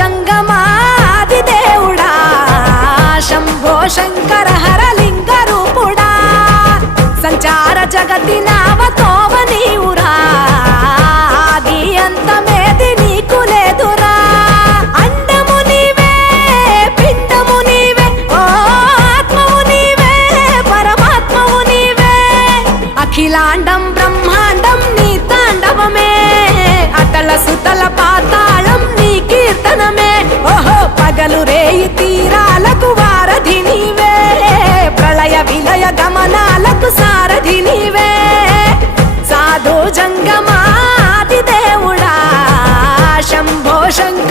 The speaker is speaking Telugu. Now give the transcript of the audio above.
జంగమాది దేవుడా శంభో శంకర హరలింగ రూపుడా సంచార జగతి నావతోవ నీవురా ఆది అంతమేది నీకు లేదురా అండము నీవే పిండము నీవే ఓ ఆత్మవు నీవే పరమాత్మవు నీవే అఖిలాండం బ్రహ్మాండం నీ తాండవమే అతల సుతల పాతాళం నీ కీర్తనమే ఓహో పగలు రేయి తీరాలకు వారధి నీవే ప్రళయ విలయ గమనాలకు సారథి నీవే సాధు జంగమాది దేవుడా శంభో శంకర